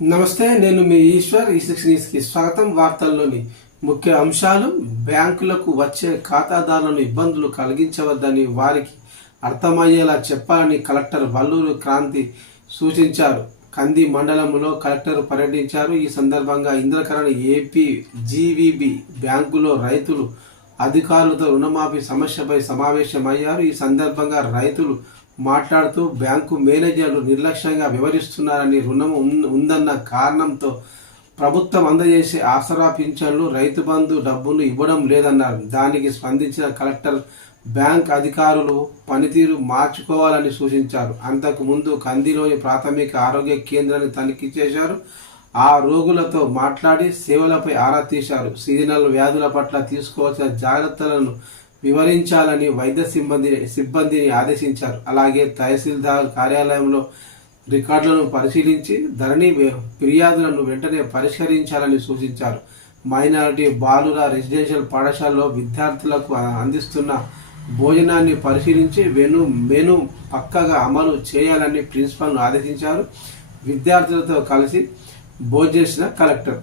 నమస్తే, నేను మీ ఈశ్వర్. ఈ స్వాగతం. వార్తల్లోని ముఖ్య అంశాలు: బ్యాంకులకు వచ్చే ఖాతాదారులను ఇబ్బందులు కలిగించవద్దని వారికి అర్థమయ్యేలా చెప్పాలని కలెక్టర్ వల్లూరు క్రాంతి సూచించారు. కంది మండలంలో కలెక్టర్ పర్యటించారు. ఈ సందర్భంగా ఇంద్రకరణ్ ఏపీ జీవీబీ బ్యాంకులో రైతులు అధికారులతో రుణమాఫీ సమస్యపై సమావేశమయ్యారు. ఈ సందర్భంగా రైతులు మాట్లాడుతూ బ్యాంకు మేనేజర్లు నిర్లక్ష్యంగా వ్యవహరిస్తున్నారని, రుణం ఉందన్న కారణంతో ప్రభుత్వం అందజేసే ఆసరా పింఛన్లు, రైతు బంధు డబ్బులు ఇవ్వడం లేదన్నారు. దానికి స్పందించిన కలెక్టర్ బ్యాంక్ అధికారులు పనితీరు మార్చుకోవాలని సూచించారు. అంతకుముందు కందిలోని ప్రాథమిక ఆరోగ్య కేంద్రాన్ని తనిఖీ చేశారు. ఆ రోగులతో మాట్లాడి సేవలపై ఆరా తీశారు. సీజనల్ వ్యాధుల పట్ల తీసుకోవాల్సిన జాగ్రత్తలను వివరించాలని వైద్య సిబ్బందిని ఆదేశించారు. అలాగే తహసీల్దార్ కార్యాలయంలో రికార్డులను పరిశీలించి ధరణి ఫిర్యాదులను వెంటనే పరిష్కరించాలని సూచించారు. మైనారిటీ బాలుర రెసిడెన్షియల్ పాఠశాలలో విద్యార్థులకు అందిస్తున్న భోజనాన్ని పరిశీలించి మెను పక్కగా అమలు చేయాలని ప్రిన్సిపల్ను ఆదేశించారు. విద్యార్థులతో కలిసి భోజనం చేసిన కలెక్టర్